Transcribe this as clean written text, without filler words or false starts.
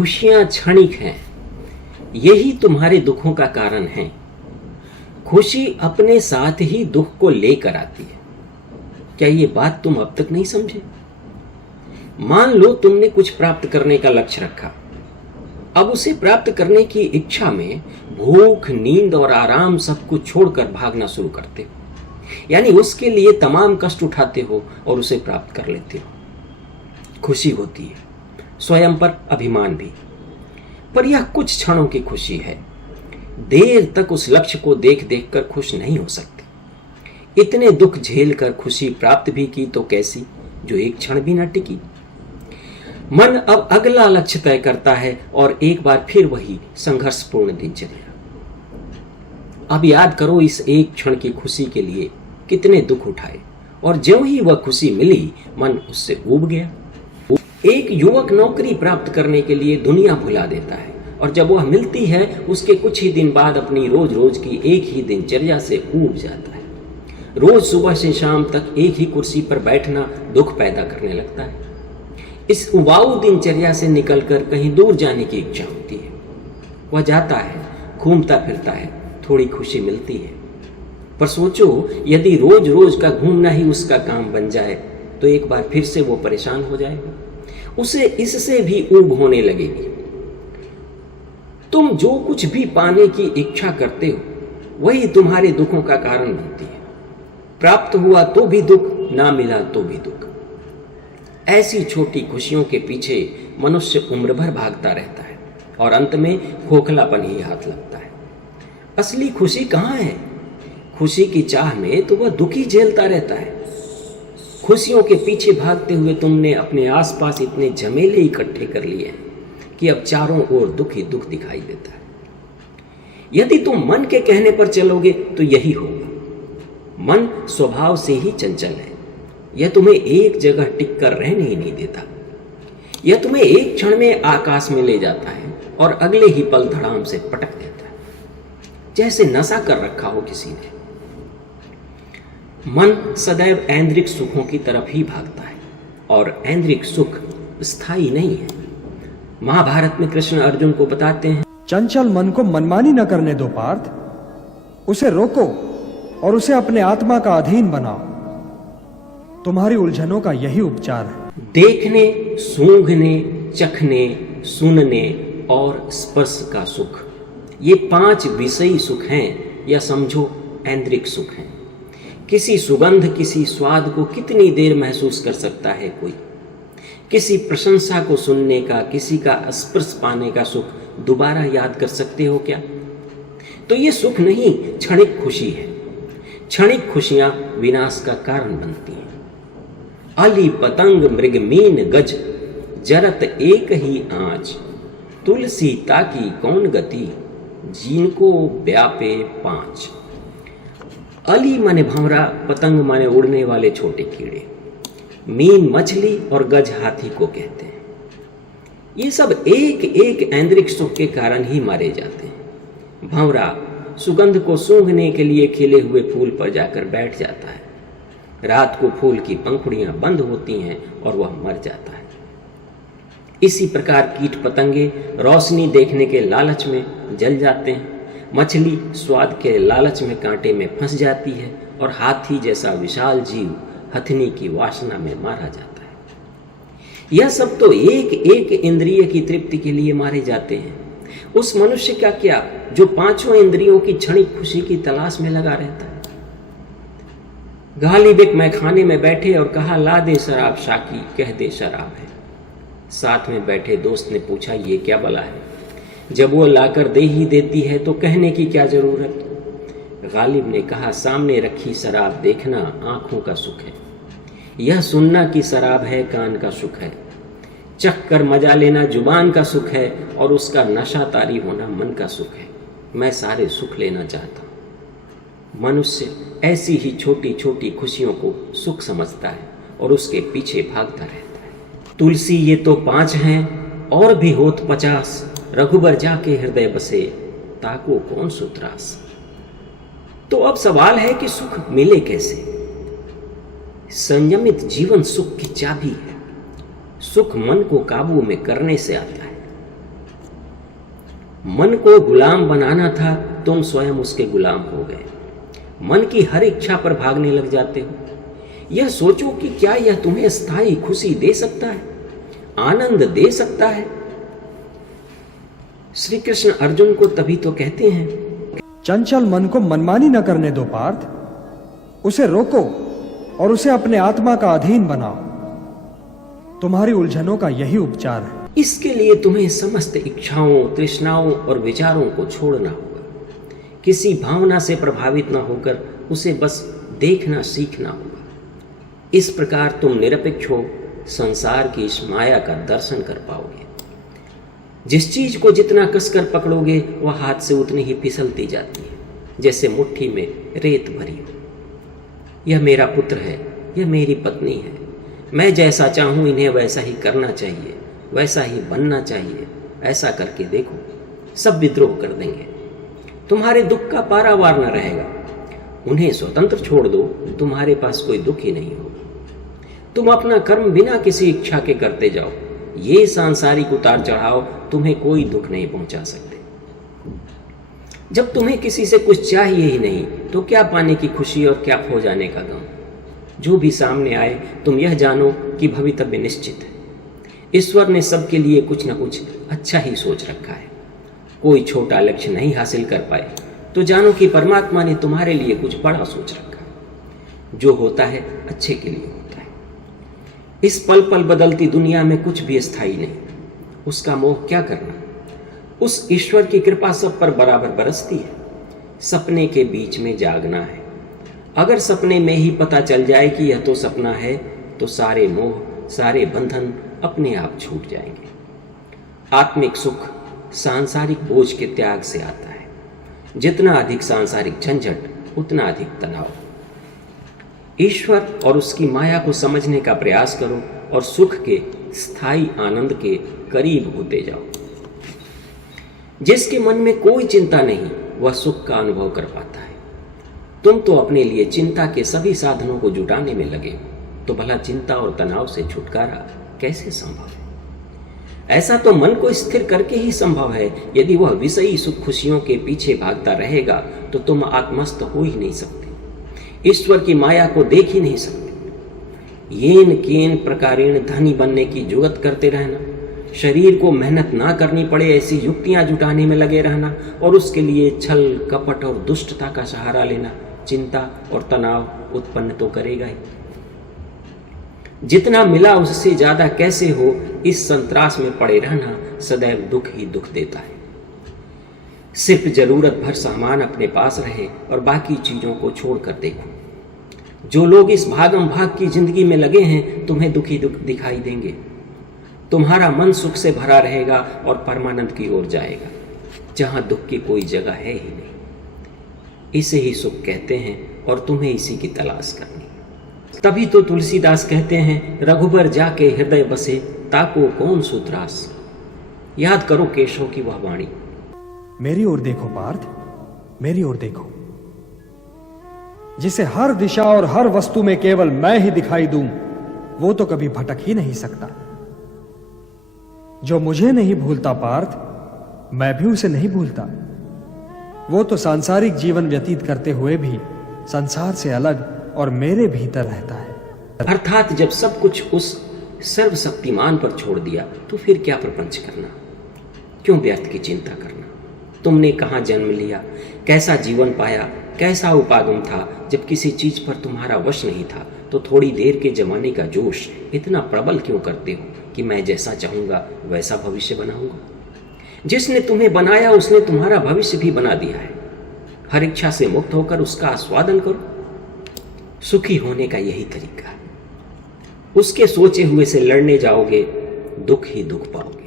खुशियां क्षणिक हैं, यही तुम्हारे दुखों का कारण है। खुशी अपने साथ ही दुख को लेकर आती है। क्या ये बात तुम अब तक नहीं समझे? मान लो तुमने कुछ प्राप्त करने का लक्ष्य रखा, अब उसे प्राप्त करने की इच्छा में भूख, नींद और आराम सब कुछ छोड़कर भागना शुरू करते हो, यानी उसके लिए तमाम कष्ट उठाते हो और उसे प्राप्त कर लेते हो। खुशी होती है, स्वयं पर अभिमान भी, पर यह कुछ क्षणों की खुशी है। देर तक उस लक्ष्य को देख देख कर खुश नहीं हो सकते। इतने दुख झेल कर खुशी प्राप्त भी की तो कैसी, जो एक क्षण भी न टिकी। मन अब अगला लक्ष्य तय करता है और एक बार फिर वही संघर्षपूर्ण दिनचर्या। अब याद करो, इस एक क्षण की खुशी के लिए कितने दुख उठाए, और ज्यों ही वह खुशी मिली मन उससे ऊब गया। एक युवक नौकरी प्राप्त करने के लिए दुनिया भुला देता है, और जब वह मिलती है उसके कुछ ही दिन बाद अपनी रोज रोज की एक ही दिनचर्या से ऊब जाता है। रोज सुबह से शाम तक एक ही कुर्सी पर बैठना दुख पैदा करने लगता है। इस उबाऊ दिनचर्या से निकलकर कहीं दूर जाने की इच्छा होती है। वह जाता है, घूमता फिरता है, थोड़ी खुशी मिलती है, पर सोचो यदि रोज रोज का घूमना ही उसका काम बन जाए तो एक बार फिर से वो परेशान हो जाएगा, उसे इससे भी ऊब होने लगेगी। तुम जो कुछ भी पाने की इच्छा करते हो वही तुम्हारे दुखों का कारण बनती है। प्राप्त हुआ तो भी दुख, ना मिला तो भी दुख। ऐसी छोटी खुशियों के पीछे मनुष्य उम्र भर भागता रहता है और अंत में खोखलापन ही हाथ लगता है। असली खुशी कहाँ है? खुशी की चाह में तो वह दुख ही झेलता रहता है। खुशियों के पीछे भागते हुए तुमने अपने आसपास इतने झमेले इकट्ठे कर लिए हैं कि अब चारों ओर दुख ही दुख दिखाई देता है। यदि तुम मन के कहने पर चलोगे तो यही होगा। मन स्वभाव से ही चंचल है, यह तुम्हें एक जगह टिक कर रहने ही नहीं देता। यह तुम्हें एक क्षण में आकाश में ले जाता है और अगले ही पल धड़ाम से पटक देता है, जैसे नशा कर रखा हो किसी ने। मन सदैव ऐन्द्रिक सुखों की तरफ ही भागता है, और ऐन्द्रिक सुख स्थायी नहीं है। महाभारत में कृष्ण अर्जुन को बताते हैं, चंचल मन को मनमानी न करने दो पार्थ, उसे रोको और उसे अपने आत्मा का अधीन बनाओ। तुम्हारी उलझनों का यही उपचार है। देखने, सूंघने, चखने, सुनने और स्पर्श का सुख, ये 5 विषयी सुख हैं, या समझो ऐन्द्रिक सुख हैं। किसी सुगंध, किसी स्वाद को कितनी देर महसूस कर सकता है कोई? किसी प्रशंसा को सुनने का, किसी का स्पर्श पाने का सुख दोबारा याद कर सकते हो क्या? तो ये सुख नहीं, क्षणिक खुशी है। क्षणिक खुशियां विनाश का कारण बनती हैं। अली पतंग मृग मीन गज, जरत एक ही आँच, तुलसी ताकी कौन गति, जिनको व्यापे 5। अली माने भंवरा, पतंग माने उड़ने वाले छोटे कीड़े, मीन मछली और गज हाथी को कहते हैं। ये सब एक एक ऐन्द्रिक सुख के कारण ही मारे जाते हैं। भंवरा सुगंध को सूंघने के लिए खिले हुए फूल पर जाकर बैठ जाता है। रात को फूल की पंखुड़ियां बंद होती हैं और वह मर जाता है। इसी प्रकार कीट पतंगे रोशनी देखने के लालच में जल जाते हैं। मछली स्वाद के लालच में कांटे में फंस जाती है, और हाथी जैसा विशाल जीव हथनी की वासना में मारा जाता है। यह सब तो एक एक इंद्रिय की तृप्ति के लिए मारे जाते हैं। उस मनुष्य का क्या जो 5 इंद्रियों की क्षणिक खुशी की तलाश में लगा रहता है। गालिब एक मैखाने में बैठे और कहा, ला दे शराब शाकी, कह दे शराब है। साथ में बैठे दोस्त ने पूछा, ये क्या बला है? जब वो लाकर दे ही देती है तो कहने की क्या जरूरत? गालिब ने कहा, सामने रखी शराब देखना आंखों का सुख है, यह सुनना की शराब है कान का सुख है, चख कर मजा लेना जुबान का सुख है, और उसका नशा तारी होना मन का सुख है। मैं सारे सुख लेना चाहता हूँ। मनुष्य ऐसी ही छोटी छोटी खुशियों को सुख समझता है और उसके पीछे भागता रहता है। तुलसी ये तो 5 हैं, और भी होत 50, रघुबर जाके हृदय बसे, ताको कौन सुतरास। तो अब सवाल है कि सुख मिले कैसे? संयमित जीवन सुख की चाबी है। सुख मन को काबू में करने से आता है। मन को गुलाम बनाना था, तुम स्वयं उसके गुलाम हो गए। मन की हर इच्छा पर भागने लग जाते हो। यह सोचो कि क्या यह तुम्हें स्थायी खुशी दे सकता है, आनंद दे सकता है। श्री कृष्ण अर्जुन को तभी तो कहते हैं, चंचल मन को मनमानी न करने दो पार्थ, उसे रोको और उसे अपने आत्मा का अधीन बनाओ। तुम्हारी उलझनों का यही उपचार है। इसके लिए तुम्हें समस्त इच्छाओं, तृष्णाओं और विचारों को छोड़ना होगा। किसी भावना से प्रभावित न होकर उसे बस देखना सीखना होगा। इस प्रकार तुम निरपेक्ष हो संसार की इस माया का दर्शन कर पाओगे। जिस चीज को जितना कसकर पकड़ोगे वह हाथ से उतनी ही फिसलती जाती है, जैसे मुट्ठी में रेत भरी हो। यह मेरा पुत्र है, यह मेरी पत्नी है, मैं जैसा चाहूं इन्हें वैसा ही करना चाहिए, वैसा ही बनना चाहिए। ऐसा करके देखो, सब विद्रोह कर देंगे। तुम्हारे दुख का पारावार न रहेगा। उन्हें स्वतंत्र छोड़ दो, तुम्हारे पास कोई दुख ही नहीं होगा। तुम अपना कर्म बिना किसी इच्छा के करते जाओ। ये सांसारिक उतार चढ़ाव तुम्हें कोई दुख नहीं पहुंचा सकते। जब तुम्हें किसी से कुछ चाहिए ही नहीं तो क्या पाने की खुशी और क्या खो जाने का गम। जो भी सामने आए तुम यह जानो कि भवितव्य निश्चित है। ईश्वर ने सबके लिए कुछ न कुछ अच्छा ही सोच रखा है। कोई छोटा लक्ष्य नहीं हासिल कर पाए तो जानो कि परमात्मा ने तुम्हारे लिए कुछ बड़ा सोच रखा है। जो होता है अच्छे के लिए होता है। इस पल पल बदलती दुनिया में कुछ भी स्थायी नहीं। उसका मोह क्या करना। उस ईश्वर की कृपा सब पर बराबर बरसती है। सपने के बीच में जागना है। अगर सपने में ही पता चल जाए कि यह तो सपना है तो सारे मोह, सारे बंधन अपने आप छूट जाएंगे। आत्मिक सुख सांसारिक बोझ के त्याग से आता है। जितना अधिक सांसारिक झंझट उतना अधिक तनाव। ईश्वर और उसकी माया को समझने का प्रयास करो और सुख के स्थायी आनंद के करीब होते जाओ। जिसके मन में कोई चिंता नहीं वह सुख का अनुभव कर पाता है। तुम तो अपने लिए चिंता के सभी साधनों को जुटाने में लगे, तो भला चिंता और तनाव से छुटकारा कैसे संभव है। ऐसा तो मन को स्थिर करके ही संभव है। यदि वह विषयी सुख खुशियों के पीछे भागता रहेगा तो तुम आत्मस्थ हो ही नहीं सकते, ईश्वर की माया को देख ही नहीं सकते। येन केन प्रकारेण धनी बनने की जुगत करते रहना, शरीर को मेहनत ना करनी पड़े ऐसी युक्तियां जुटाने में लगे रहना और उसके लिए छल कपट और दुष्टता का सहारा लेना चिंता और तनाव उत्पन्न तो करेगा ही। जितना मिला उससे ज्यादा कैसे हो, इस संतरास में पड़े रहना सदैव दुख ही दुख देता है। सिर्फ जरूरत भर सामान अपने पास रहे और बाकी चीजों को छोड़कर देखो। जो लोग इस भागम भाग की जिंदगी में लगे हैं तुम्हें दुखी दुख दिखाई देंगे। तुम्हारा मन सुख से भरा रहेगा और परमानंद की ओर जाएगा, जहां दुख की कोई जगह है ही नहीं। इसे ही सुख कहते हैं और तुम्हें इसी की तलाश करनी। तभी तो तुलसीदास कहते हैं, रघुबर जाके हृदय बसे ताको कौन सुत्रास। याद करो केशव की वह वाणी। मेरी ओर देखो पार्थ, मेरी ओर देखो। जिसे हर दिशा और हर वस्तु में केवल मैं ही दिखाई दूं, वो तो कभी भटक ही नहीं सकता। जो मुझे नहीं भूलता पार्थ, मैं भी उसे नहीं भूलता। वो तो सांसारिक जीवन व्यतीत करते हुए भी संसार से अलग और मेरे भीतर रहता है। अर्थात जब सब कुछ उस सर्वशक्तिमान पर छोड़ दिया तो फिर क्या प्रपंच करना, क्यों व्यर्थ की चिंता करना। तुमने कहां जन्म लिया, कैसा जीवन पाया, कैसा उपागम था। जब किसी चीज पर तुम्हारा वश नहीं था तो थोड़ी देर के जमाने का जोश इतना प्रबल क्यों करते हो कि मैं जैसा चाहूंगा वैसा भविष्य बनाऊंगा। जिसने तुम्हें बनाया उसने तुम्हारा भविष्य भी बना दिया है। हर इच्छा से मुक्त होकर उसका आस्वादन करो। सुखी होने का यही तरीका है। उसके सोचे हुए से लड़ने जाओगे, दुख ही दुख पाओगे।